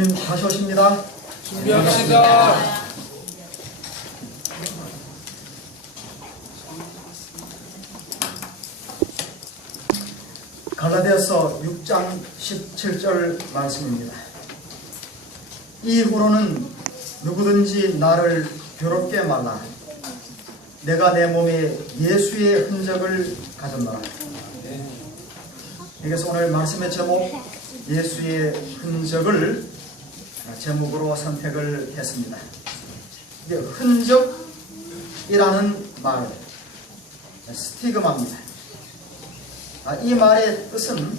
주님 다시 오십니다. 준비합시다. 갈라디아서 6장 17절 말씀입니다. 이후로는 누구든지 나를 괴롭게 말라. 내가 내 몸에 예수의 흔적을 가졌노라. 여기서 오늘 말씀의 제목 예수의 흔적을 제목으로 선택을 했습니다. 흔적이라는 말, 스티그마입니다. 이 말의 뜻은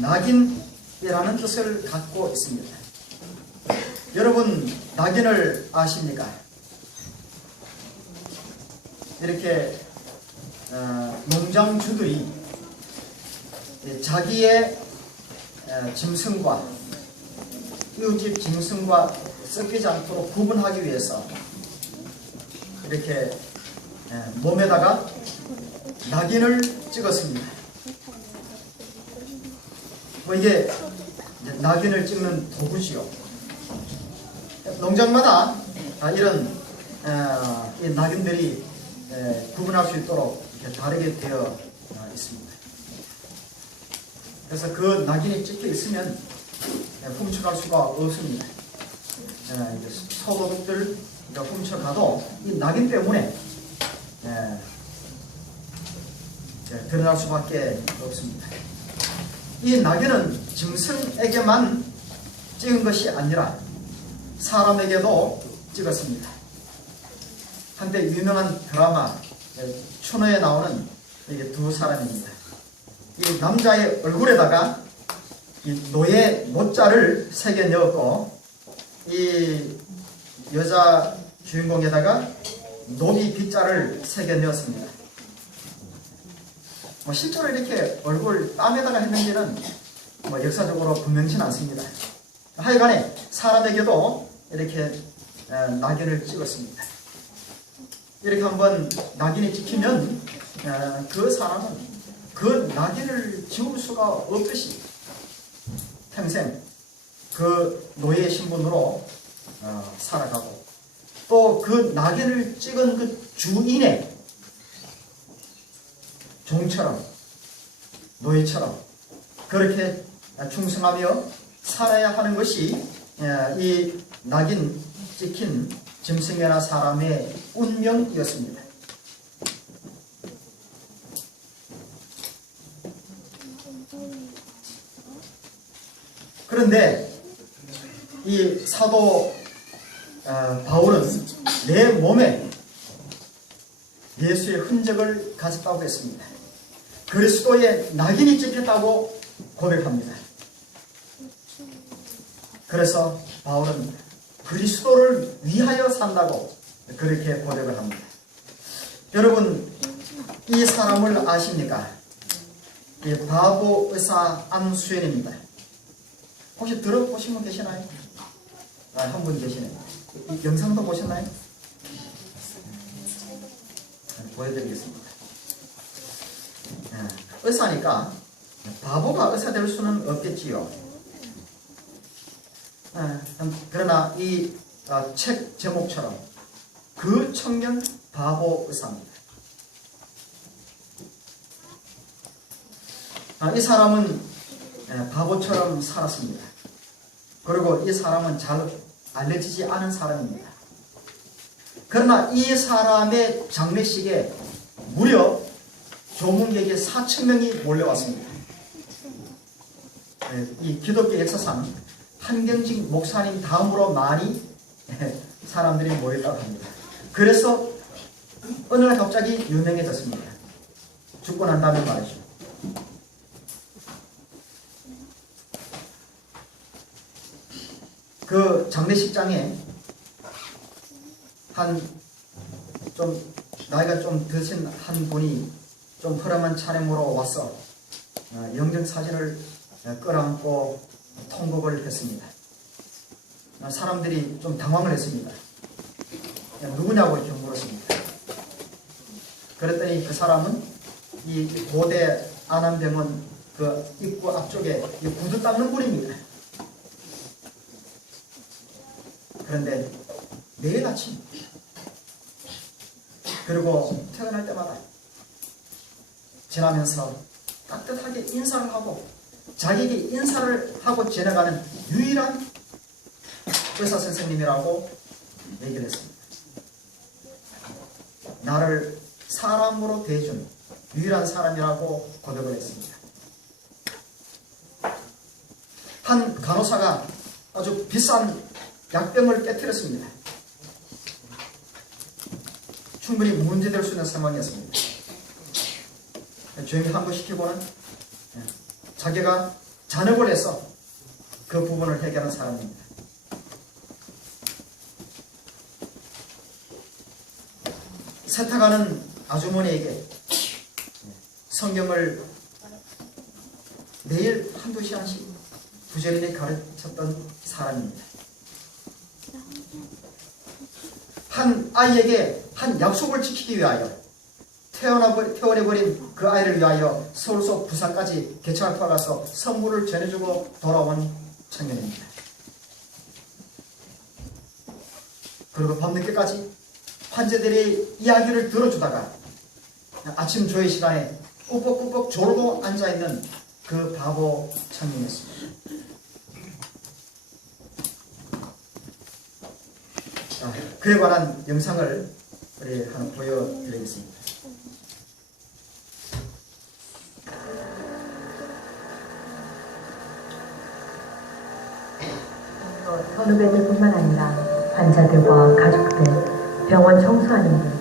낙인이라는 뜻을 갖고 있습니다. 여러분, 낙인을 아십니까? 이렇게 농장주들이 자기의 짐승과 이웃집 짐승과 섞이지 않도록 구분하기 위해서 이렇게 몸에다가 낙인을 찍었습니다. 이게 낙인을 찍는 도구지요. 농장마다 이런 이 낙인들이 구분할 수 있도록 다르게 되어 있습니다. 그래서 그 낙인이 찍혀 있으면 훔쳐갈 수가 없습니다. 소도둑들 훔쳐가도 이 낙인 때문에 드러날 수밖에 없습니다. 이 낙인은 짐승에게만 찍은 것이 아니라 사람에게도 찍었습니다. 한때 유명한 드라마 춘호에 나오는 이게 두 사람입니다. 이 남자의 얼굴에다가 이 노예 노자를 새겨 넣었고 이 여자 주인공에다가 노비 빗자를 새겨 넣었습니다. 실제로 이렇게 얼굴 땀에다가 했는지는 역사적으로 분명치는 않습니다. 하여간에 사람에게도 이렇게 낙인을 찍었습니다. 이렇게 한번 낙인이 찍히면 그 사람은 그 낙인을 지울 수가 없듯이 평생 그 노예 신분으로 살아가고 또 그 낙인을 찍은 그 주인의 종처럼 노예처럼 그렇게 충성하며 살아야 하는 것이 이 낙인 찍힌 짐승이나 사람의 운명이었습니다. 그런데 이 사도 바울은 내 몸에 예수의 흔적을 가졌다고 했습니다. 그리스도의 낙인이 찍혔다고 고백합니다. 그래서 바울은 그리스도를 위하여 산다고 그렇게 고백을 합니다. 여러분, 이 사람을 아십니까? 이 바보 의사 안수연입니다. 혹시 들어보신 분 계시나요? 한 분 계시네요. 이 영상도 보셨나요? 보여드리겠습니다. 의사니까 바보가 의사 될 수는 없겠지요. 그러나 이 책 제목처럼 그 청년 바보 의사입니다. 이 사람은 바보처럼 살았습니다. 그리고 이 사람은 잘 알려지지 않은 사람입니다. 그러나 이 사람의 장례식에 무려 조문객이 4,000명이 몰려왔습니다. 이 기독교 역사상 한경직 목사님 다음으로 많이 사람들이 모였다고 합니다. 그래서 어느 날 갑자기 유명해졌습니다. 죽고 난 다음에 말이죠. 그 장례식장에 좀 나이가 좀 드신 한 분이 좀 허름한 차림으로 와서 영정사진을 끌어안고 통곡을 했습니다. 사람들이 좀 당황을 했습니다. 누구냐고 이렇게 물었습니다. 그랬더니 그 사람은 이 고대 안암병원 그 입구 앞쪽에 구두 닦는 분입니다. 그런데 매일 아침 그리고 퇴근할 때마다 지나면서 따뜻하게 인사를 하고 자기에게 인사를 하고 지나가는 유일한 의사 선생님이라고 얘기를 했습니다. 나를 사람으로 대해준 유일한 사람이라고 고백을 했습니다. 한 간호사가 아주 비싼 약병을 깨뜨렸습니다. 충분히 문제될 수 있는 상황이었습니다. 조용히 항구시키고는 자기가 잔업을 해서 그 부분을 해결하는 사람입니다. 세탁하는 아주머니에게 성경을 매일 한두 시간씩 부지런히 가르쳤던 사람입니다. 한 아이에게 한 약속을 지키기 위하여 태어나버린 그 아이를 위하여 서울서 부산까지 개차를 타고 선물을 전해주고 돌아온 청년입니다. 그리고 밤늦게까지 환자들의 이야기를 들어주다가 아침 조회 시간에 꾸벅꾸벅 졸고 앉아있는 그 바보 청년이었습니다. 그에 관한 영상을 우리 하나 보여드리겠습니다. 선후배들뿐만 아니라 환자들과 가족들, 병원 청소하는 분,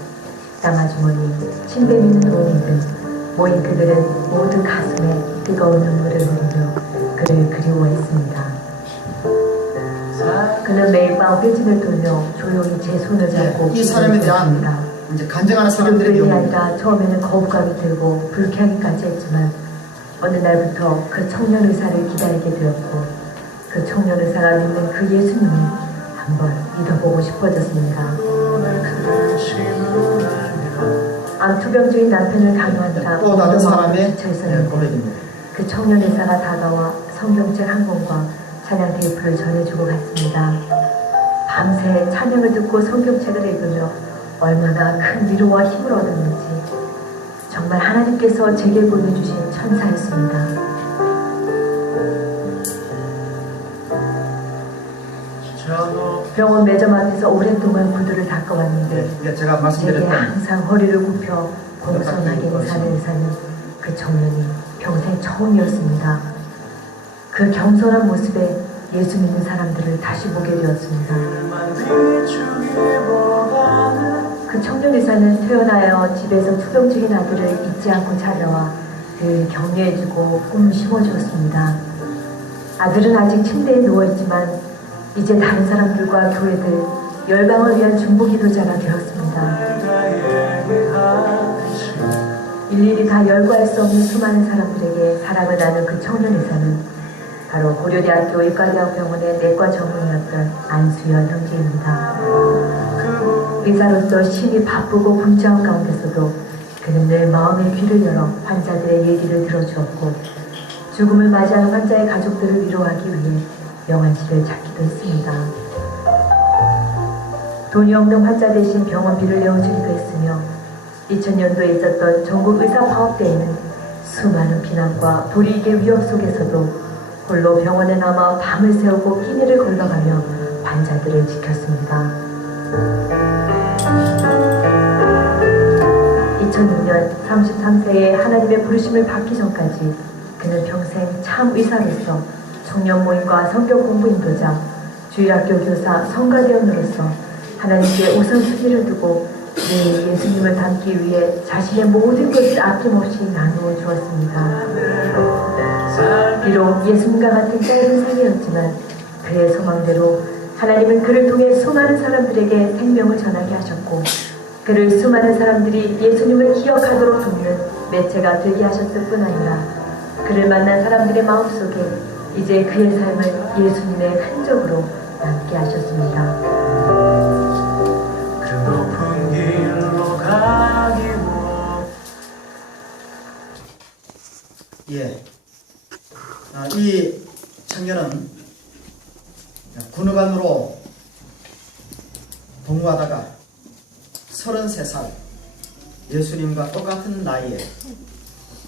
식당 아주머니, 침대 미는 도우미들, 모인 그들은 모두 가슴에 뜨거운 눈물을 흘리며 그를 그리워했습니다. 그는 매일 밤 회진을 돌며 조용히 제 손을 잡고 이 사람에 대한 이제 간증하는 사람들의 그뿐이 경우 아니라 처음에는 거부감이 들고 불쾌하기까지 했지만 어느 날부터 그 청년 의사를 기다리게 되었고 그 청년 의사가 믿는 그 예수님을 한번 믿어보고 싶어졌습니다. 암투병 중인 남편을 간호한다. 또 다른 사람의 지쳐 있었는데 고백입니다. 그 청년 의사가 다가와 성경책 한 권과 찬양 테이프를 전해주고 갔습니다. 밤새 찬양을 듣고 성경책을 읽으며 얼마나 큰 위로와 힘을 얻었는지 정말 하나님께서 제게 보내주신 천사였습니다. 병원 매점 앞에서 오랫동안 구두를 닦아왔는데 제가 제게 말씀드렸던 항상 허리를 굽혀 공손하게 인사하는 의사는 그 청년이 평생 처음이었습니다. 그 겸손한 모습에 예수 믿는 사람들을 다시 보게 되었습니다. 그 청년 의사는 퇴원하여 집에서 투병 중인 아들을 잊지 않고 찾아와 늘 격려해주고 꿈을 심어주었습니다. 아들은 아직 침대에 누워있지만 이제 다른 사람들과 교회들, 열방을 위한 중보기도자가 되었습니다. 일일이 다 열거할 수 없는 수많은 사람들에게 사랑을 나눈 그 청년 의사는 바로 고려대학교 의과대학병원의 내과 전문의였던 안수연 형제입니다. 의사로서 심히 바쁘고 분주한 가운데서도 그는 늘 마음의 귀를 열어 환자들의 얘기를 들어주었고 죽음을 맞이하는 환자의 가족들을 위로하기 위해 명한실을 찾기도 했습니다. 돈이 없는 환자 대신 병원비를 내어주기도 했으며 2000년도에 있었던 전국 의사파업대회는 수많은 비난과 불이익의 위협 속에서도 홀로 병원에 남아 밤을 새우고 끼니를 걸러가며 환자들을 지켰습니다. 2006년 33세에 하나님의 부르심을 받기 전까지 그는 평생 참 의사로서 청년 모임과 성경 공부 인도자, 주일학교 교사, 성가대원으로서 하나님께 우선순위를 두고 늘 예수님을 닮기 위해 자신의 모든 것을 아낌없이 나누어 주었습니다. 비록 예수님과 같은 짧은 삶이었지만 그의 소망대로 하나님은 그를 통해 수많은 사람들에게 생명을 전하게 하셨고 그를 수많은 사람들이 예수님을 기억하도록 돕는 매체가 되게 하셨을 뿐 아니라 그를 만난 사람들의 마음속에 이제 그의 삶을 예수님의 흔적으로 남게 하셨습니다. 그 높은 길로 가기 예. 이 청년은 군의관으로 동무하다가 33살 예수님과 똑같은 나이에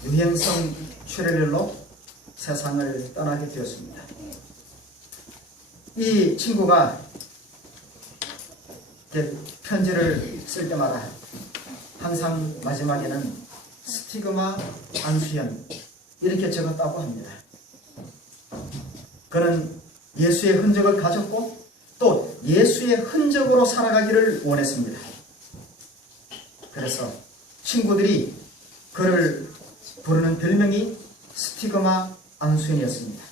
유행성 출혈로 세상을 떠나게 되었습니다. 이 친구가 편지를 쓸 때마다 항상 마지막에는 스티그마 안수현 이렇게 적었다고 합니다. 그는 예수의 흔적을 가졌고 또 예수의 흔적으로 살아가기를 원했습니다. 그래서 친구들이 그를 부르는 별명이 스티그마 안수현이었습니다.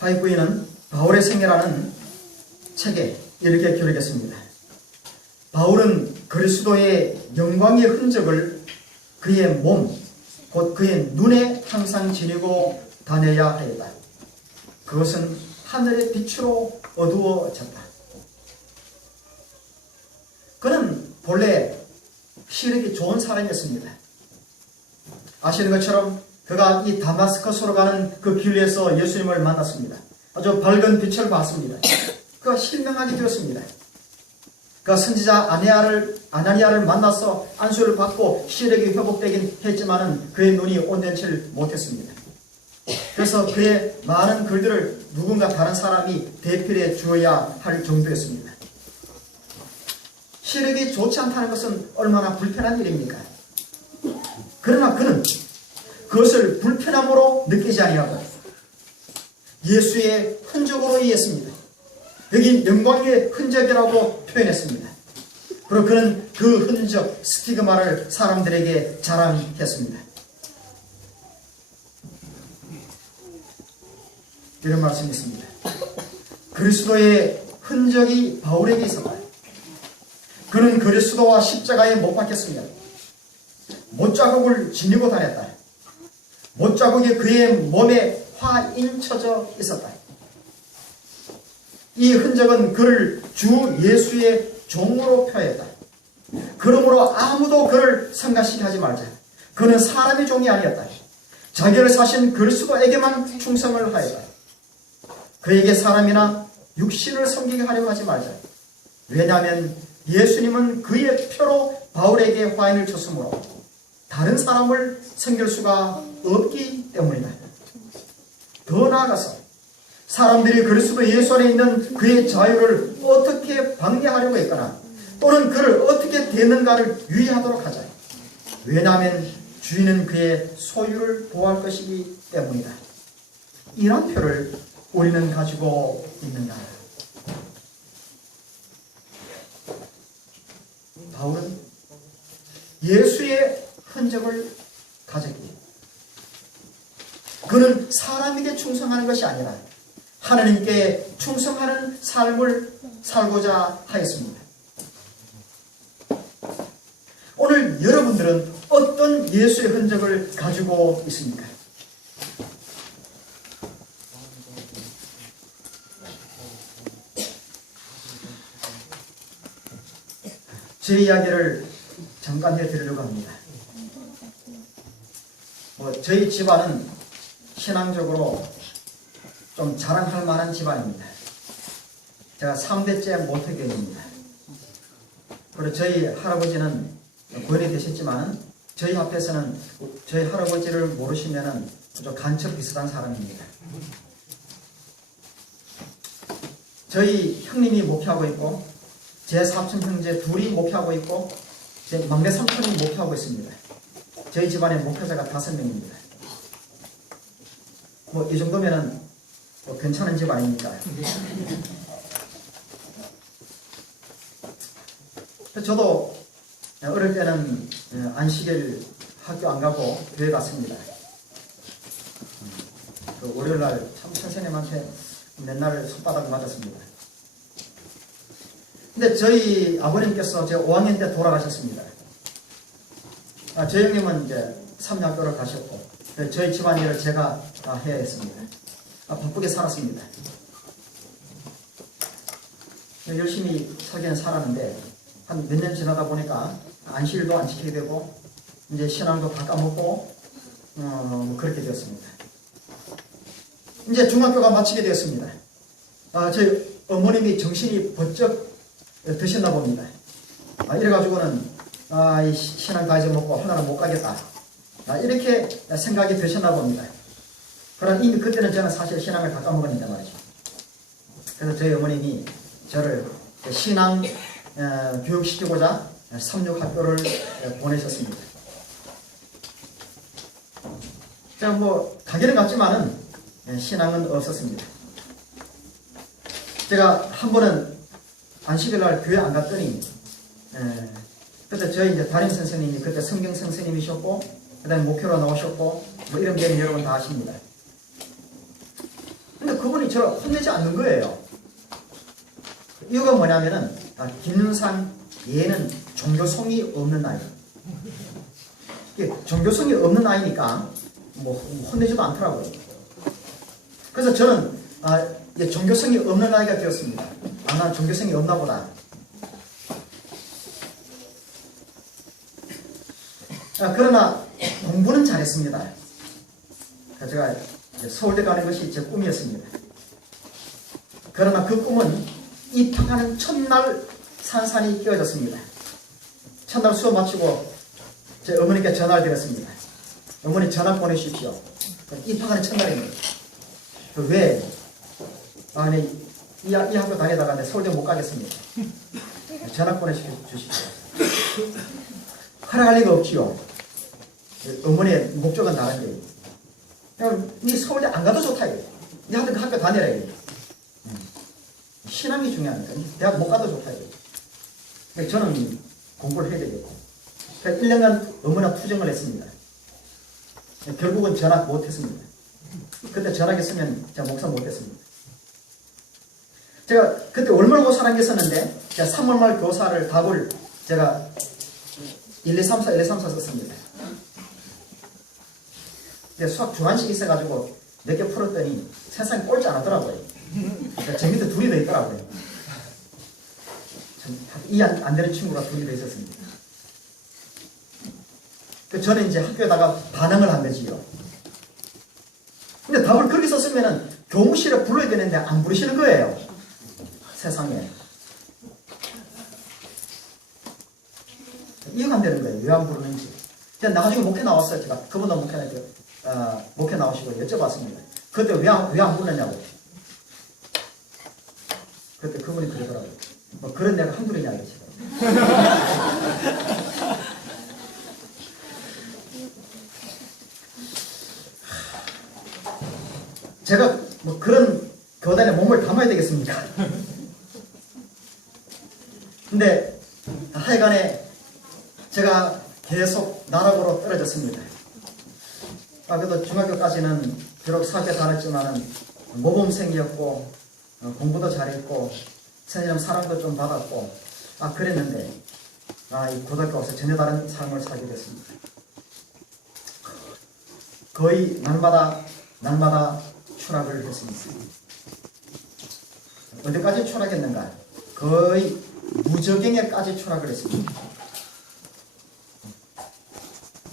바이브이는 바울의 생애라는 책에 이렇게 기록했습니다. 바울은 그리스도의 영광의 흔적을 그의 몸, 곧 그의 눈에 항상 지니고 다녀야 하였다. 그것은 하늘의 빛으로 어두워졌다. 그는 본래 시력이 좋은 사람이었습니다. 아시는 것처럼 그가 이 다마스커스로 가는 그 길 위에서 예수님을 만났습니다. 아주 밝은 빛을 봤습니다. 그가 실명하게 되었습니다. 그가 선지자 아나니아를 만나서 안수를 받고 시력이 회복되긴 했지만 그의 눈이 온전치 못했습니다. 그래서 그의 많은 글들을 누군가 다른 사람이 대필해 주어야 할 정도였습니다. 시력이 좋지 않다는 것은 얼마나 불편한 일입니까? 그러나 그는 그것을 불편함으로 느끼지 아니하고 예수의 흔적으로 이해했습니다. 여기 영광의 흔적이라고 표현했습니다. 그리고 그는 그 흔적, 스티그마를 사람들에게 자랑했습니다. 이런 말씀이 있습니다. 그리스도의 흔적이 바울에게 있었다. 그는 그리스도와 십자가에 못 박혔으며 못자국을 지니고 다녔다. 못자국이 그의 몸에 화인쳐져 있었다. 이 흔적은 그를 주 예수의 종으로 표했다. 그러므로 아무도 그를 성가시게 하지 말자. 그는 사람의 종이 아니었다. 자기를 사신 그리스도에게만 충성을 하였다. 그에게 사람이나 육신을 섬기게 하려고 하지 말자. 왜냐하면 예수님은 그의 표로 바울에게 화인을 쳤으므로 다른 사람을 섬길 수가 없기 때문이다. 더 나아가서 사람들이 그리스도 예수 안에 있는 그의 자유를 어떻게 방해하려고 했거나 또는 그를 어떻게 대는가를 유의하도록 하자. 왜냐하면 주인은 그의 소유를 보호할 것이기 때문이다. 이런 표를 우리는 가지고 있는가? 바울은 예수의 흔적을 가졌기에 그는 사람에게 충성하는 것이 아니라 하나님께 충성하는 삶을 살고자 하였습니다. 오늘 여러분들은 어떤 예수의 흔적을 가지고 있습니까? 제 이야기를 잠깐 해드리려고 합니다. 저희 집안은 신앙적으로 좀 자랑할 만한 집안입니다. 제가 3대째 모태교회입니다. 그리고 저희 할아버지는 고인이 되셨지만 저희 앞에서는 저희 할아버지를 모르시면 좀 간첩 비슷한 사람입니다. 저희 형님이 목회하고 있고 제 사촌 형제 둘이 목회하고 있고 제 막내 삼촌이 목회하고 있습니다. 저희 집안에 목회자가 5명입니다. 이 정도면은 괜찮은 집 아닙니까? 저도 어릴 때는 안식일 학교 안 가고 교회 갔습니다. 월요일날 참 선생님한테 맨날 손바닥 맞았습니다. 근데 저희 아버님께서 제 5학년 때 돌아가셨습니다. 저희 형님은 이제 삼양학교를 가셨고 저희 집안일을 제가 해야 했습니다. 바쁘게 살았습니다. 열심히 살기는 살았는데 한 몇 년 지나다 보니까 안식일도 안 지키게 되고 이제 신앙도 다 까먹고 그렇게 되었습니다. 이제 중학교가 마치게 되었습니다. 저희 어머님이 정신이 번쩍 드셨나 봅니다. 이래가지고는 이 신앙 다 잊어먹고 하나는 못 가겠다. 이렇게 생각이 드셨나 봅니다. 그러나 이미 그때는 저는 사실 신앙을 다 까먹었는데 말이죠. 그래서 저희 어머님이 저를 신앙 교육시키고자 삼육학교를 보내셨습니다. 제가 뭐 가게는 갔지만은 신앙은 없었습니다. 제가 한 번은 안식일날 교회 안 갔더니 그때 저희 이제 담임 선생님이 그때 성경 선생님이셨고 그다음에 목회로 나오셨고 뭐 이런 게 여러분 다 아십니다. 근데 그분이 저를 혼내지 않는 거예요. 이유가 뭐냐면은 김윤상 얘는 종교성이 없는 아이. 종교성이 없는 아이니까 뭐 혼내지도 않더라고요. 그래서 저는 종교성이 없는 아이가 되었습니다. 난 종교성이 없나 보다. 그러나 공부는 잘했습니다. 제가 서울대 가는 것이 제 꿈이었습니다. 그러나 그 꿈은 입학하는 첫날 산산이 끼어졌습니다. 첫날 수업 마치고 제 어머니께 전화를 드렸습니다. 어머니 전화 보내주십시오. 입학하는 첫날입니다. 왜? 이 학교 다니다가 서울대 못 가겠습니다. 전화 보내주십시오. 허락할 리가 없지요. 어머니의 목적은 다른데. 니 서울대 안 가도 좋다. 니 학교 다니라. 신앙이 중요하니까. 대학 못 가도 좋다. 저는 공부를 해야 되겠고. 1년간 어머나 투정을 했습니다. 결국은 전학 못했습니다. 그때 전학했으면 제가 목사 못했습니다. 제가 그때 월말고사라는 게 있었는데 제가 3월말 교사를 답을 제가 1, 2, 3, 4, 1, 2, 3, 4 썼습니다. 수학 주관식이 있어가지고 몇 개 풀었더니 세상에 꼴찌 안 하더라고요. 제 밑에 둘이 더 있더라고요. 이 안 되는 친구가 둘이 더 있었습니다. 저는 이제 학교에다가 반응을 한 거지요. 근데 답을 그렇게 썼으면은 교무실에 불러야 되는데 안 부르시는 거예요. 세상에. 이해가 안 되는 거예요. 왜 안 부르는지. 제가 나중에 목회 나왔어요. 제가 그분도 목회 나오시고 여쭤봤습니다. 그때 왜 안 부르냐고. 그때 그분이 그러더라고요. 뭐 그런 내가 한둘이냐 이러시더라고요. 제가 뭐 그런 교단에 몸을 담아야 되겠습니까? 근데 하여간에 제가 계속 나락으로 떨어졌습니다. 그래도 중학교까지는 비록 사학에 다녔지만은 모범생이었고 공부도 잘했고 선생님 사랑도 좀 받았고 그랬는데 이 고등학교 와서 전혀 다른 삶을 살게 됐습니다. 거의 날마다 추락을 했습니다. 어디까지 추락했는가? 거의 무적행에까지 추락을 했습니다.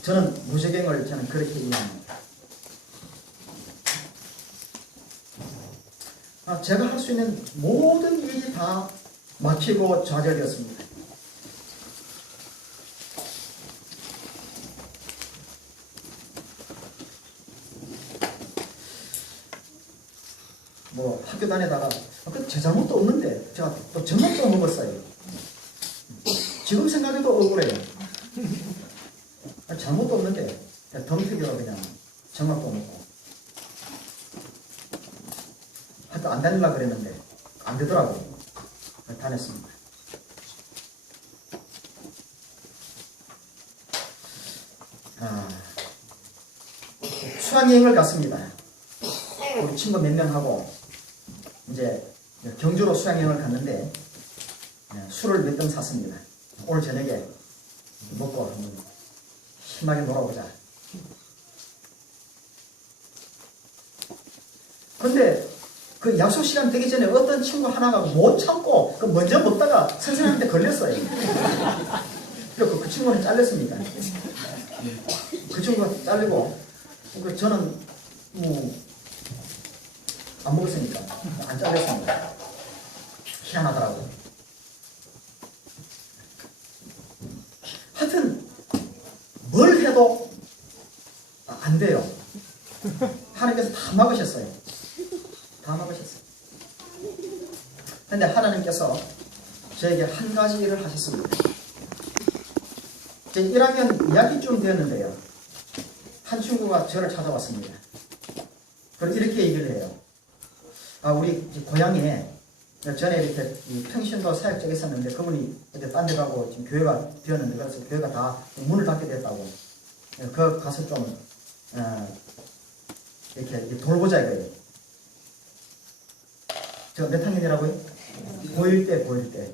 저는 무적행을 그렇게 이해합니다. 제가 할 수 있는 모든 일이 다 막히고 좌절되었습니다. 뭐 학교 다니다가 제 잘못도 없는데 제가 또 정말 먹었어요. 지금 생각해도 억울해요. 잘못도 없는데 덤태기로 그냥 정막도 먹고 학교 안 다니려고 그랬는데 안 되더라고요. 다녔습니다. 수학여행을 갔습니다. 우리 친구 몇 명하고 이제 경주로 수학여행을 갔는데 술을 몇 병 샀습니다. 오늘 저녁에 먹고 한번 심하게 놀아보자. 근데 그 약속 시간 되기 전에 어떤 친구 하나가 못 참고 먼저 먹다가 선생님한테 걸렸어요. 그래서 그 친구는 잘렸습니다. 그 친구가 잘리고 저는 안 먹었으니까 안 잘랐습니다. 희한하더라고요. 하여튼 뭘 해도 안 돼요. 하나님께서 다 막으셨어요. 다 막으셨어요. 근데 하나님께서 저에게 한 가지 일을 하셨습니다. 제 1학년 2학기쯤 되었는데요. 한 친구가 저를 찾아왔습니다. 그리고 이렇게 얘기를 해요. 우리 고향에 전에 이렇게 평신도 사역 쪽에 있었는데 그분이 어디 딴 데 가고 지금 교회가 되었는데 그래서 교회가 다 문을 닫게 됐다고. 그 가서 좀 이렇게 돌보자 이거예요. 저 몇 학년이라고요? 고1 때.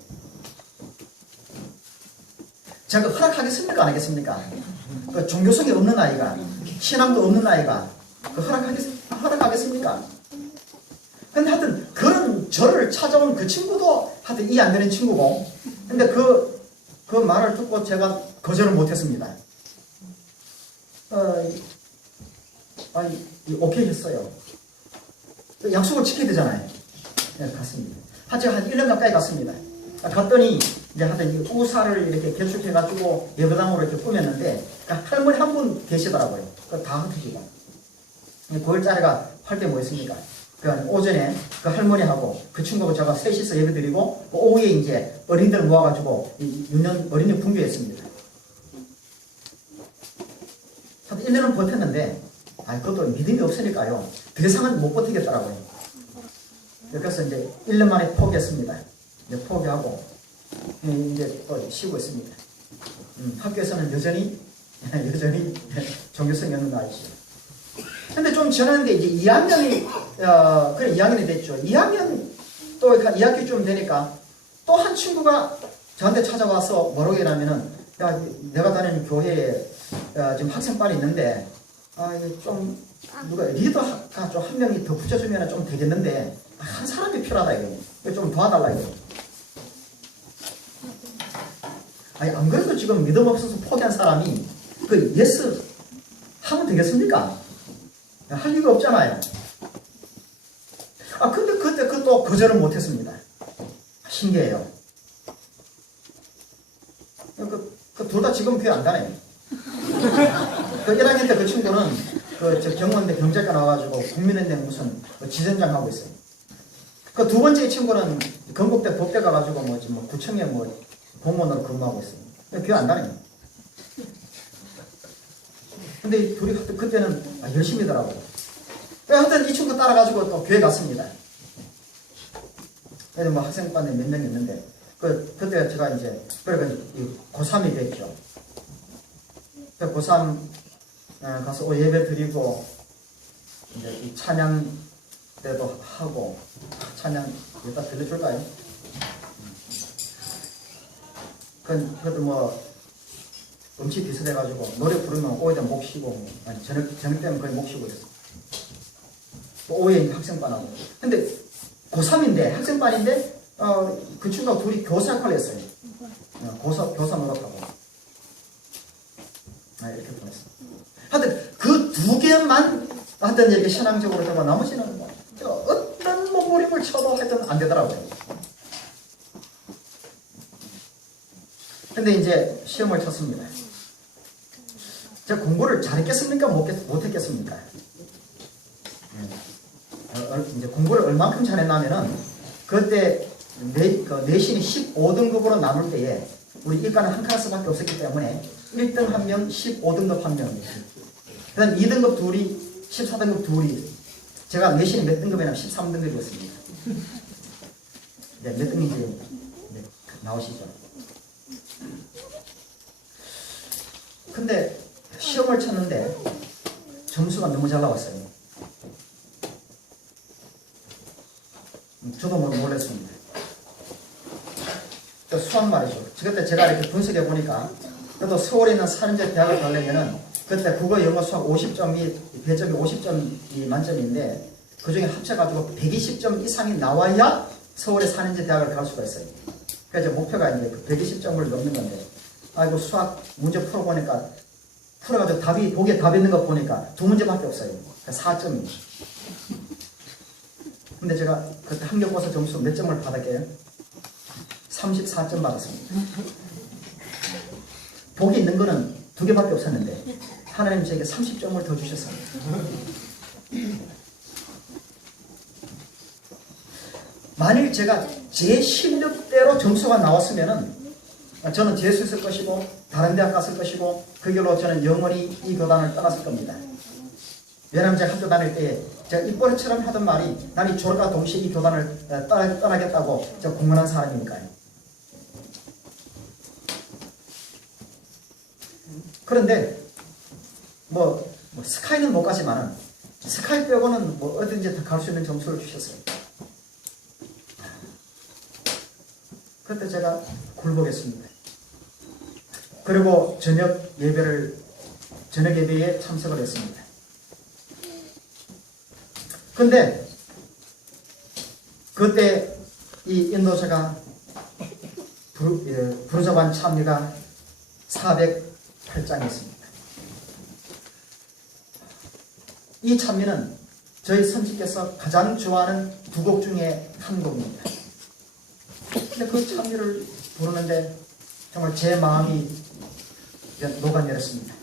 제가 허락하겠습니까? 안 하겠습니까? 그 종교성이 없는 아이가, 신앙도 없는 아이가 그 허락하겠습니까? 근데 하여튼 그런 저를 찾아온 그 친구도 하여튼 이해 안 되는 친구고, 근데 그 말을 듣고 제가 거절을 못했습니다. 오케이 했어요. 약속을 지켜야 되잖아요. 네, 갔습니다. 제가 한 1년 가까이 갔습니다. 갔더니 이제 하여튼 우사를 이렇게 개축해가지고 예배당으로 이렇게 꾸몄는데 할머니 한 분 계시더라고요. 다 흩어지고. 9월짜리가 할 때 뭐 했습니까? 오전에 그 할머니하고 그 친구하고 제가 셋이서 예배 드리고 오후에 이제 어린이들 모아가지고 어린이 분교했습니다. 하여튼 1년은 버텼는데 그것도 믿음이 없으니까요. 더 이상은 못 버티겠더라고요. 그래서 이제 1년 만에 포기했습니다. 이제 포기하고 이제 또 쉬고 있습니다. 학교에서는 여전히 종교성이 없는 아이죠. 근데 좀 지났는데 이제 2학년이 그래 2학년이 됐죠. 2학년 또 2학기쯤 되니까 또 한 친구가 저한테 찾아와서 뭐라고 하냐면은 야 내가 다니는 교회에 지금 학생반이 있는데 좀 누가 리더가 좀 한 명이 더 붙여주면 좀 되겠는데 한 사람이 필요하다 이거 좀 도와달라 이거. 안 그래도 지금 믿음 없어서 포기한 사람이 그 예스 하면 되겠습니까? 할 이유가 없잖아요. 근데 그때 그것도 거절을 못했습니다. 신기해요. 둘 다 지금 교회 안 다녀요. 그 1학년 때 그 친구는 저 경원대 경제과 나와가지고 국민은행 무슨 지점장 하고 있어요. 그 두 번째 친구는 건국대 법대 가가지고 뭐 구청에 공무원으로 근무하고 있어요. 교회 안 다녀요. 근데 둘이 그때는 열심히더라고요. 하여튼 이 친구 따라가지고 또 교회 갔습니다. 그래서 뭐 학생반에 몇 명 있는데 그때 제가 이제 그러니까 고3이 됐죠. 고3 가서 예배 드리고 이제 이 찬양 때도 하고 찬양 여기다 들려줄까요? 그래도 뭐 음치 비슷해가지고 노래 부르면 오후에 목 쉬고 저녁 때면 거의 목 쉬고 있어. 또 오후에 이제 학생반하고. 근데 고3인데 학생반인데 그 친구가 둘이 교사 역할을 했어요. 교사 노릇하고. 이렇게 보냈어. 하여튼 그 두 개만 하여튼 이렇게 신앙적으로 되고 나머지는 뭐 어떤 몸부림을 쳐도 하여튼 안 되더라고요. 근데 이제 시험을 쳤습니다. 제가 공부를 잘했겠습니까? 못했겠습니까? 이제 공부를 얼만큼 잘했냐면은 그때 내신이 15등급으로 나눌 때에 우리 일과는 한 클래스밖에 없었기 때문에 1등 한 명, 15등급 한 명, 그 다음 2등급 둘이, 14등급 둘이. 제가 내신이 몇 등급이냐면 13등급이었습니다. 네, 몇 등인지 나오시죠? 근데 시험을 쳤는데 점수가 너무 잘 나왔어요. 저도 놀랐습니다. 수학 말이죠. 그때 제가 이렇게 분석해 보니까 그래도 서울에 있는 사는제 대학을 가려면은 그때 국어, 영어, 수학 50점이 배점이 50점이 만점인데 그 중에 합쳐가지고 120점 이상이 나와야 서울에 사는제 대학을 갈 수가 있어요. 그래서 목표가 이제 그 120점을 넘는 건데 수학 문제 풀어보니까 풀어가지고 복에 답 있는 거 보니까 두 문제밖에 없어요. 4점이. 근데 제가 그때 학력고사 점수 몇 점을 받았게요? 34점 받았습니다. 복이 있는 거는 2개밖에 없었는데 하나님 저에게 30점을 더 주셨습니다. 만일 제가 제 실력대로 점수가 나왔으면은 저는 재수 있을 것이고 다른 대학 갔을 것이고 그 길로 저는 영원히 이 교단을 떠났을 겁니다. 왜냐하면 제가 학교 다닐 때 제가 입버릇처럼 하던 말이 나는 졸업과 동시에 이 교단을 떠나겠다고 제가 공언한 사람이니까요. 그런데 뭐 스카이는 못 가지만은 스카이 빼고는 뭐 어디든지 다 갈 수 있는 점수를 주셨어요. 그때 제가 굴복했습니다. 그리고 저녁 예배에 참석을 했습니다. 근데 그때 이 인도자가 부르자반 참여가 408장이었습니다. 이 찬미는 저희 선지께서 가장 좋아하는 두 곡 중에 한 곡입니다. 근데 그 찬미를 부르는데 정말 제 마음이 녹아내렸습니다.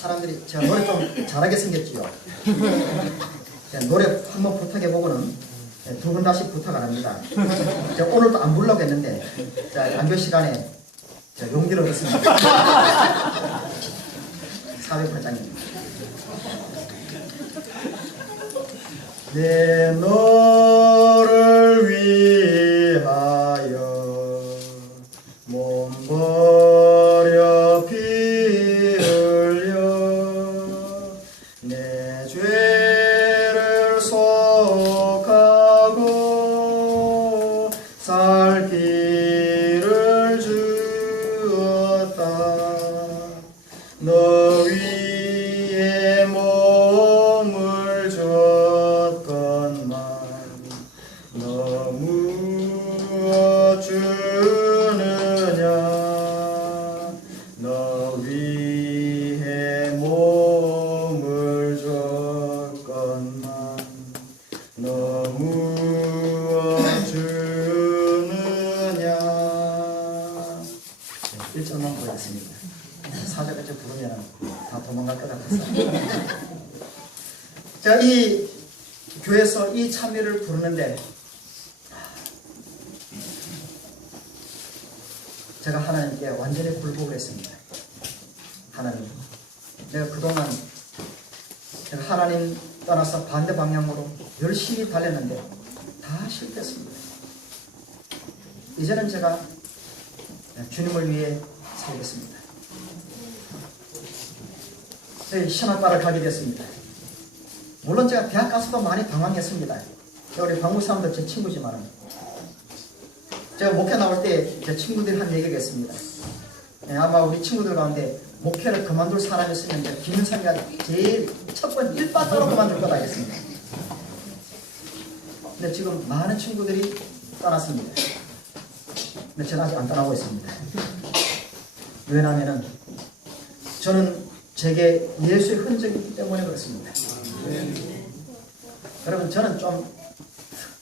사람들이 제가 노래 좀 잘하게 생겼지요. 노래 한번 부탁해보고는 2번 다시 부탁 안 합니다. 제가 오늘도 안 부르려고 했는데 안교 시간에 제가 용기를 얻었습니다. 408장입니다. 내 너를 위하여 몸 버려 피 흘려 내 죄를 속하고 살 길을 주었다. 너 위에 몸을 줬건만 너무 주느냐. 너 위에 몸을 줬건만 너무 주느냐. 1절만 보겠습니다. 4절까지 부르면 다 도망갈 것 같았어요. 제가 이 교회에서 이 찬미를 부르는데 제가 하나님께 완전히 굴복을 했습니다. 하나님, 내가 그동안 내가 하나님 떠나서 반대 방향으로 열심히 달렸는데 다 실패했습니다. 이제는 제가 주님을 위해 살겠습니다. 시험학과를 가게 됐습니다. 물론 제가 대학 가서도 많이 방황했습니다. 우리 방구 사람들 제 친구지만 제가 목회 나올 때 제 친구들이 한 얘기가 있습니다. 아마 우리 친구들 가운데 목회를 그만둘 사람이 있으면 김윤상이가 제일 첫 번째 일반적으로 그만둘 거다 했습니다. 근데 지금 많은 친구들이 떠났습니다. 근데 저는 아직 안 떠나고 있습니다. 왜냐하면 저는 제게 예수의 흔적이 있기 때문에 그렇습니다. 여러분, 저는 좀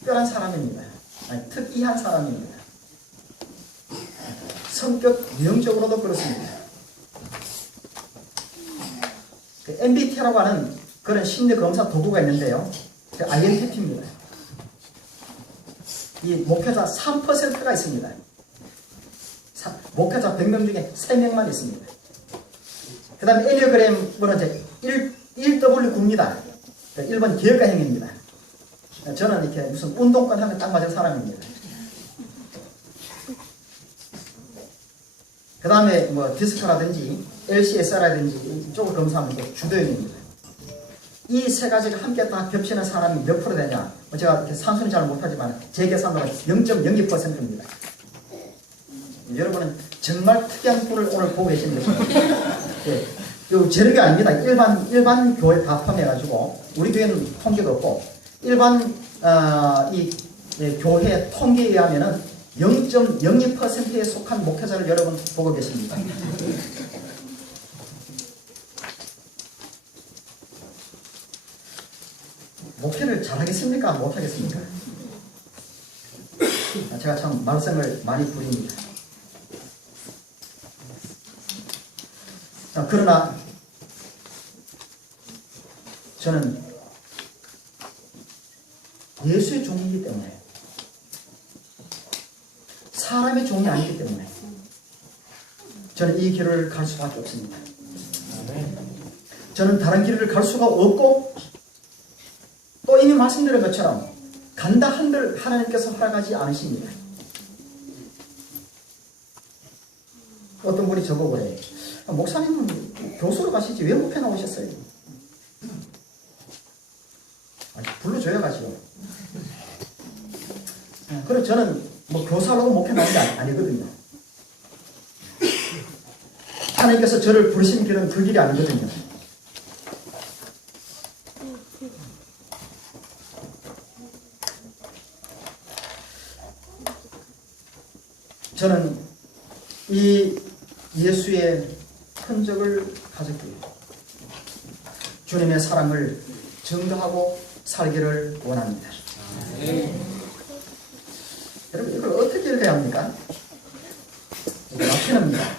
특별한 사람입니다. 아니, 특이한 사람입니다. 성격 유형적으로도 그렇습니다. MBTI라고 하는 그런 심리 검사 도구가 있는데요. INTP입니다. 이 목회자 3%가 있습니다. 목회자 100명 중에 3명만 있습니다. 그 다음에 애니어그램은 이제 1W9입니다. 1번 기억가형입니다. 저는 이렇게 무슨 운동권 하면 딱 맞을 사람입니다. 그 다음에 뭐 디스크라든지 LCS라든지 이쪽을 검사하면 주도형입니다. 이 세 가지가 함께 다 겹치는 사람이 몇 프로 되냐? 제가 이렇게 산수는 잘 못하지만 제 계산으로 0.02%입니다. 여러분은 정말 특이한 분을 오늘 보고 계신 것입니다. 예, 재력이 아닙니다. 일반 교회 다 포함해가지고 우리 교회는 통계가 없고 일반 교회 통계에 의하면은 0.02%에 속한 목회자를 여러분 보고 계십니다. 잘하겠습니까? 못하겠습니까? 제가 참 말썽을 많이 부립니다. 자, 그러나 저는 예수의 종이기 때문에, 사람의 종이 아니기 때문에 저는 이 길을 갈 수밖에 없습니다. 저는 다른 길을 갈 수가 없고, 또 이미 말씀드린 것처럼 간다 한들 하나님께서 허락하지 않으십니다. 어떤 분이 저보고 그래요. 목사님은 교수로 가시지 왜 목회 나오셨어요? 불러줘야 가지고. 그래서 저는 뭐 교사라고 목회 나온 게 아니거든요. 하나님께서 저를 부르신 길은 그 길이 아니거든요. 저는 이 예수의 흔적을 가졌기에 주님의 사랑을 증거하고 살기를 원합니다. 여러분, 이걸 어떻게 읽어야 합니까? 라틴어입니다.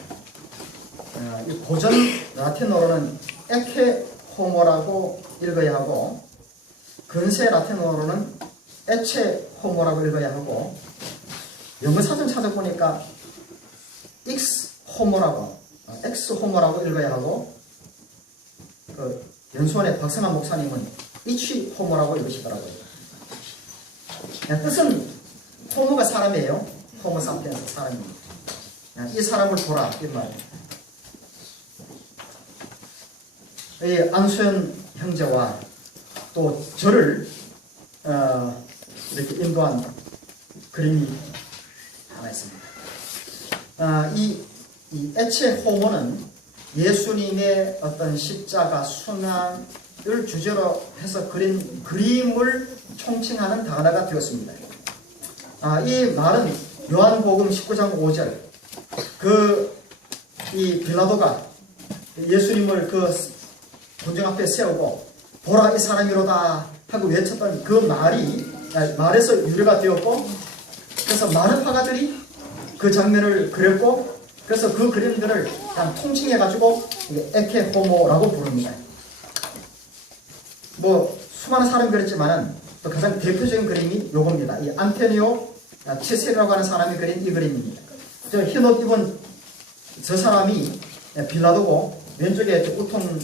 고전 라틴어로는 에케 호모라고 읽어야 하고, 근세 라틴어로는 에체 호모라고 읽어야 하고, 영어 사전 찾아보니까 익스 호모라고 읽어야 하고, 그 연수원의 박성환 목사님은 이치 호모라고 읽으시더라고요. 뜻은 호모가 사람이에요. 호모 사피엔스, 사람입니다. 이 사람을 보라, 이 말이에요. 이 안수현 형제와 또 저를 이렇게 인도한 그림이 하나 있습니다. 이 에체 호모는 예수님의 어떤 십자가 순환을 주제로 해서 그린 그림을 총칭하는 단어가 되었습니다. 이 말은 요한복음 19장 5절, 이 빌라도가 예수님을 그 군중 앞에 세우고 보라 이 사람이로다 하고 외쳤던 그 말에서 유래가 되었고, 그래서 많은 화가들이 그 장면을 그렸고, 그래서 그 그림들을 그냥 통칭해가지고 에케 호모라고 부릅니다. 뭐 수많은 사람이 그렸지만은 또 가장 대표적인 그림이 요겁니다. 이 안토니오 치세리라고 하는 사람이 그린 이 그림입니다. 저 흰옷 입은 저 사람이 빌라도고, 왼쪽에 우통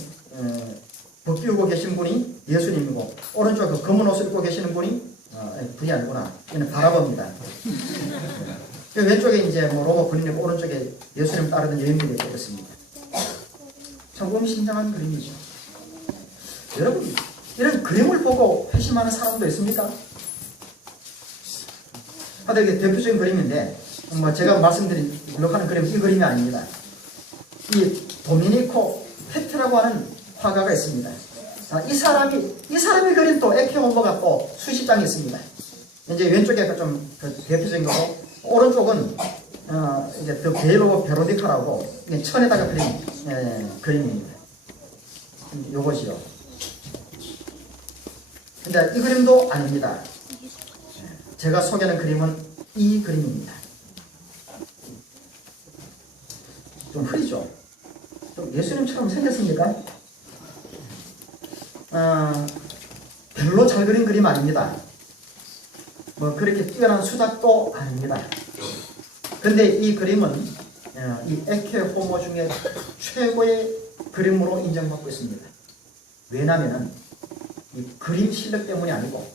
벗기우고 계신 분이 예수님이고, 오른쪽 그 검은 옷을 입고 계시는 분이 분이 아니구나, 얘는 바라봅니다. 왼쪽에 이제 뭐 로마 군인이고, 오른쪽에 예수님 따르는 여인들이 있고 그렇습니다. 참 의미심장한 그림이죠. 여러분, 이런 그림을 보고 회심하는 사람도 있습니까? 이게 대표적인 그림인데, 뭐 제가 말씀드린 기록하는 그림은 이 그림이 아닙니다. 이 도미니코 페트라고 하는 화가가 있습니다. 이 사람이 그린 또 에케 호모가 또 수십 장이 있습니다. 이제 왼쪽에 좀 대표적인 거고, 오른쪽은 이제 더 베일로 베로디카라고 천에다가 그린 그림입니다. 요것이요. 근데 이 그림도 아닙니다. 제가 소개하는 그림은 이 그림입니다. 좀 흐리죠? 좀 예수님처럼 생겼습니까? 별로 잘 그린 그림 아닙니다. 뭐 그렇게 뛰어난 수작도 아닙니다. 근데 이 그림은 이 에케 호모 중에 최고의 그림으로 인정받고 있습니다. 왜냐하면 이 그림 실력 때문이 아니고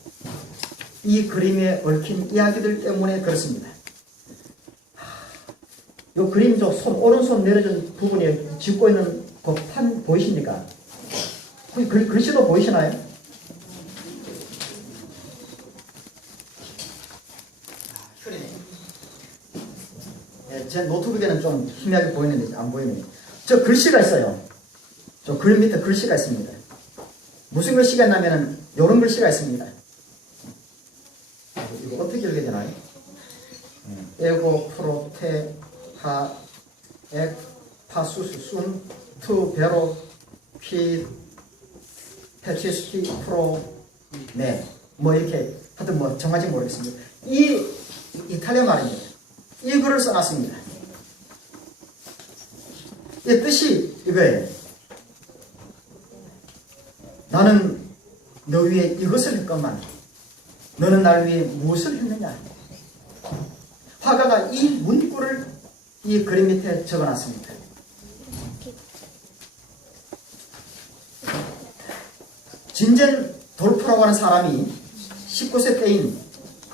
이 그림에 얽힌 이야기들 때문에 그렇습니다. 이 그림 오른손 내려준 부분에 짚고 있는 그 판 보이십니까? 글씨도 보이시나요? 제 노트북에는 좀 희미하게 보이는데 안 보이네요. 저 글씨가 있어요. 저 그림 밑에 글씨가 있습니다. 무슨 글씨가 있냐면은 이런 글씨가 있습니다. 이거 어떻게 읽어야 되나요? 에고 프로테 하 엑 파수스 순투 베로 피 페치스키 프로 네, 뭐 이렇게 하여튼 뭐 정말지 모르겠습니다. 이 이탈리아 말입니다. 이 글을 써놨습니다. 이 뜻이 이거예요. 나는 너 위에 이것을 했건만 너는 날 위해 무엇을 했느냐. 화가가 이 문구를 이 그림 밑에 적어놨습니다. 진젠 돌프라고 하는 사람이 19세 때인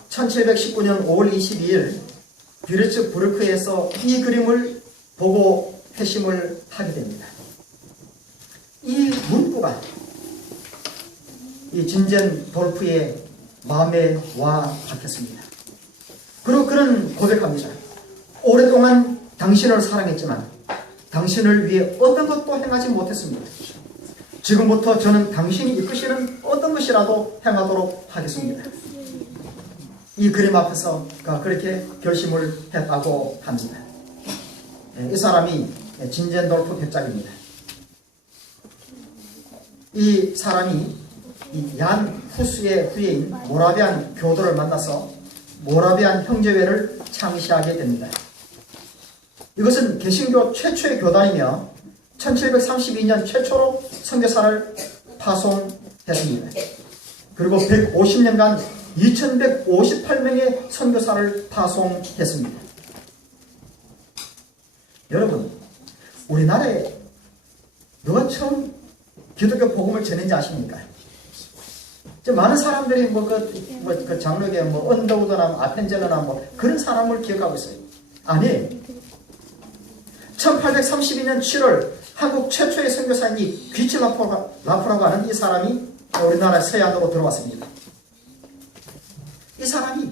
1719년 5월 22일 뷰르츠부르크에서 이 그림을 보고 회심을 하게 됩니다. 이 문구가 이 진젠 돌프의 마음에 와 박혔습니다. 그리고 그는 고백합니다. 오랫동안 당신을 사랑했지만 당신을 위해 어떤 것도 행하지 못했습니다. 지금부터 저는 당신이 이끄시는 어떤 것이라도 행하도록 하겠습니다. 이 그림 앞에서 그렇게 결심을 했다고 합니다. 이 사람이 진젠돌프 백작입니다. 이 사람이 얀 후스의 후예인 모라비안 교도를 만나서 모라비안 형제회를 창시하게 됩니다. 이것은 개신교 최초의 교단이며 1732년 최초로 선교사를 파송했습니다. 그리고 150년간 2158명의 선교사를 파송했습니다. 여러분, 우리나라에 누가 처음 기독교 복음을 전했는지 아십니까? 많은 사람들이 그 장로계 언더우드나 아펜젤러나 그런 사람을 기억하고 있어요. 아니, 1832년 7월 한국 최초의 선교사인 귀치 라프라고 하는 이 사람이 우리나라 서해안으로 들어왔습니다. 이 사람이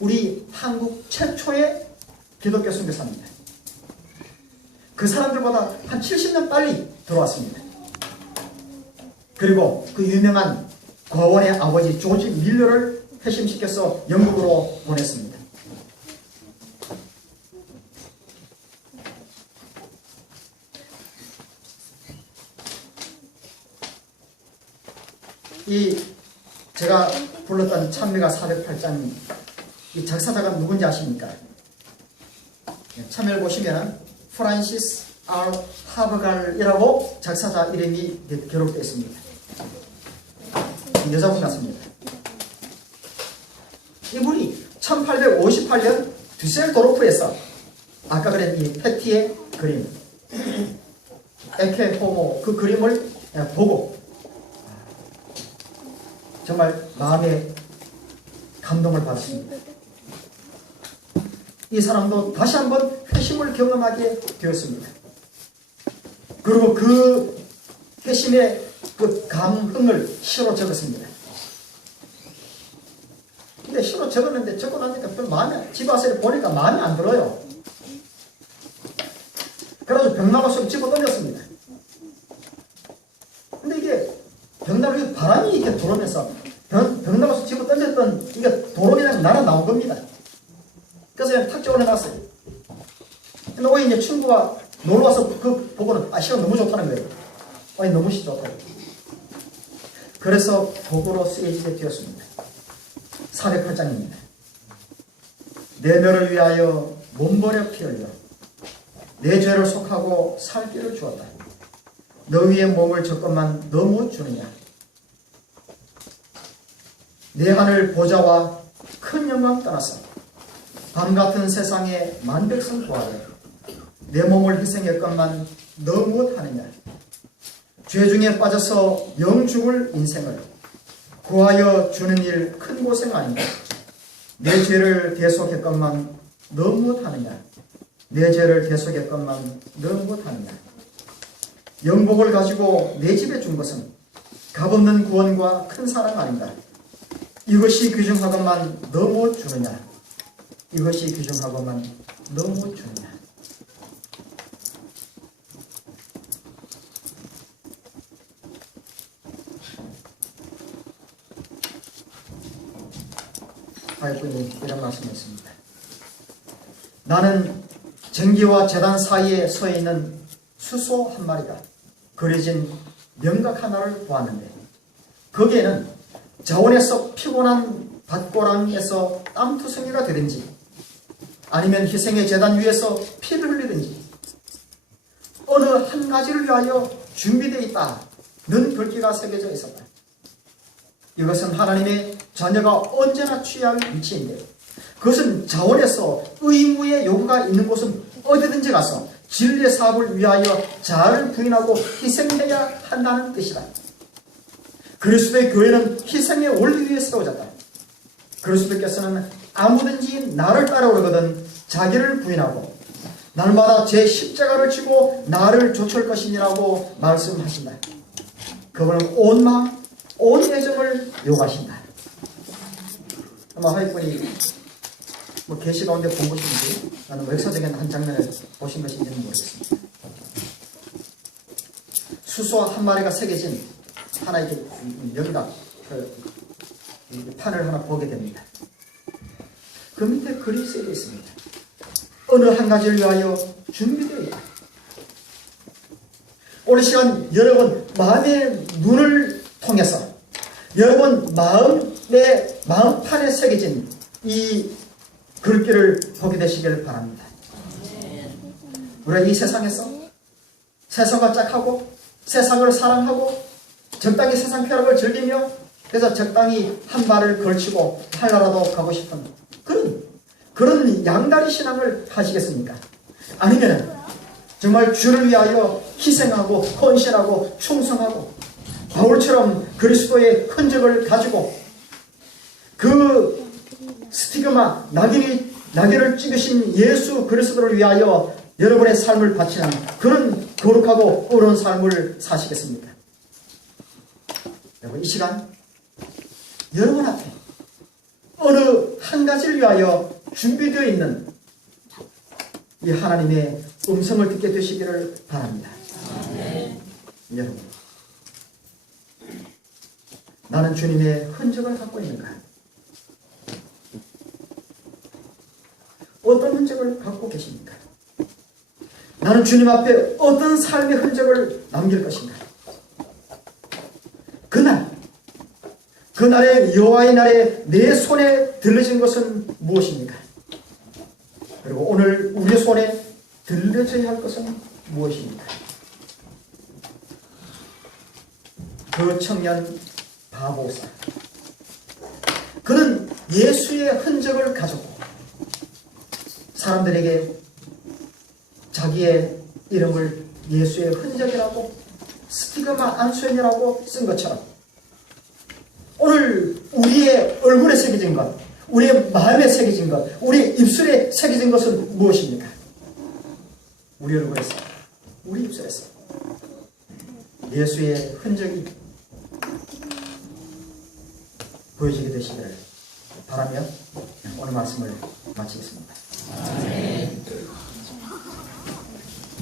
우리 한국 최초의 기독교 선교사입니다. 그 사람들보다 한 70년 빨리 들어왔습니다. 그리고 그 유명한 거원의 아버지 조지 밀러를 회심시켜서 영국으로 보냈습니다. 이 제가 불렀던 찬미가 408장 이 작사자가 누군지 아십니까? 참여를 보시면 프란시스 R. 하버갈이라고 작사자 이름이 기록되어 있습니다. 여자분 같습니다. 이분이 1858년 düsseldorf에서 아까 그랬 이 패티의 그림 에케 호모 그 그림을 보고 정말 마음에 감동을 받았습니다. 이 사람도 다시 한번 회심을 경험하게 되었습니다. 그리고 그 회심의 그 감흥을 시로 적었습니다. 근데 시로 적었는데 적어놨으니까 별 마음에 집에 와서 보니까 마음에 안 들어요. 그래서 벽나무 속에 집어 던졌습니다. 근데 이게 벽나무 바람이 이렇게 들어오면서 벽나무 속에 집어 던졌던 이게 도로 그냥 날아 나온 겁니다. 그래서 그냥 탁 집어내놨어요. 근데 오늘 이제 친구가 놀러와서 그 보고는 시가 너무 좋다는 거예요. 너무 좋다고. 그래서 복으로 쓰여지게 되었습니다. 408장입니다. 내 너를 위하여 몸버려 피 흘려 내 죄를 속하고 살 길을 주었다. 너 위에 몸을 적건만 너무 주느냐. 내 하늘 보좌와 큰 영광 떠나서 밤같은 세상에 만백성 구하여 내 몸을 희생했건만 너무 하느냐. 죄 중에 빠져서 영죽을 인생을 구하여 주는 일 큰 고생 아닌가. 내 죄를 대속했건만 너무 하느냐. 내 죄를 대속했건만 너무 하느냐. 영복을 가지고 내 집에 준 것은 값없는 구원과 큰 사랑 아닌가. 이것이 귀중하건만 너무 주느냐. 이것이 귀중하건만 너무 주느냐. 하여튼이 이런 말씀이었습니다. 나는 정기와 제단 사이에 서 있는 수소 한 마리가 그려진 명각 하나를 보았는데 거기에는 자원에서 피곤한 밭고랑에서 땀투성이가 되든지 아니면 희생의 제단 위에서 피를 흘리든지 어느 한 가지를 위하여 준비되어 있다는 글귀가 새겨져 있었다. 이것은 하나님의 자녀가 언제나 취할 위치인데 그것은 자원에서 의무의 요구가 있는 곳은 어디든지 가서 진리의 사업을 위하여 자아를 부인하고 희생해야 한다는 뜻이다. 그리스도의 교회는 희생의 원리 위에 세워졌다. 그리스도께서는 아무든지 나를 따라오려거든 자기를 부인하고 날마다 제 십자가를 지고 나를 좇을 것이니라고 말씀하신다. 그분은 온 마음, 온 애정을 요구하신다. 아마 하이분이 계시 가운데 본 것인지 나는 역사적인 한 장면을 보신 것인지는 모르겠습니다. 수소 한 마리가 새겨진 하나의 명각 판을 하나 보게 됩니다. 그 밑에 글이 쓰여 있습니다. 어느 한 가지를 위하여 준비되어 있다. 오늘 시간 여러분 마음의 눈을 통해서 여러분 마음의 마음판에 새겨진 이 글귀를 보게 되시길 바랍니다. 우리가 이 세상에서 세상과 짝하고 세상을 사랑하고 적당히 세상 쾌락을 즐기며 그래서 적당히 한 발을 걸치고 한나라도 가고 싶은 그런 양다리 신앙을 하시겠습니까? 아니면 정말 주를 위하여 희생하고 헌신하고 충성하고 바울처럼 그리스도의 흔적을 가지고 그 스티그마 낙인을 찍으신 예수 그리스도를 위하여 여러분의 삶을 바치는 그런 거룩하고 어려운 삶을 사시겠습니까? 여러분 이 시간 여러분 앞에 어느 한 가지를 위하여 준비되어 있는 이 하나님의 음성을 듣게 되시기를 바랍니다. 여러분 나는 주님의 흔적을 갖고 있는가? 어떤 흔적을 갖고 계십니까? 나는 주님 앞에 어떤 삶의 흔적을 남길 것인가? 그날의 여호와의 날에 내 손에 들려진 것은 무엇입니까? 그리고 오늘 우리 손에 들려져야 할 것은 무엇입니까? 그 청년 바보사 그는 예수의 흔적을 가지고 사람들에게 자기의 이름을 예수의 흔적이라고 스티그마 안수현이라고 쓴 것처럼 오늘 우리의 얼굴에 새겨진 것, 우리의 마음에 새겨진 것, 우리의 입술에 새겨진 것은 무엇입니까? 우리 얼굴에서, 우리 입술에서 예수의 흔적이 보여지게 되시기를 바라며 오늘 말씀을 마치겠습니다.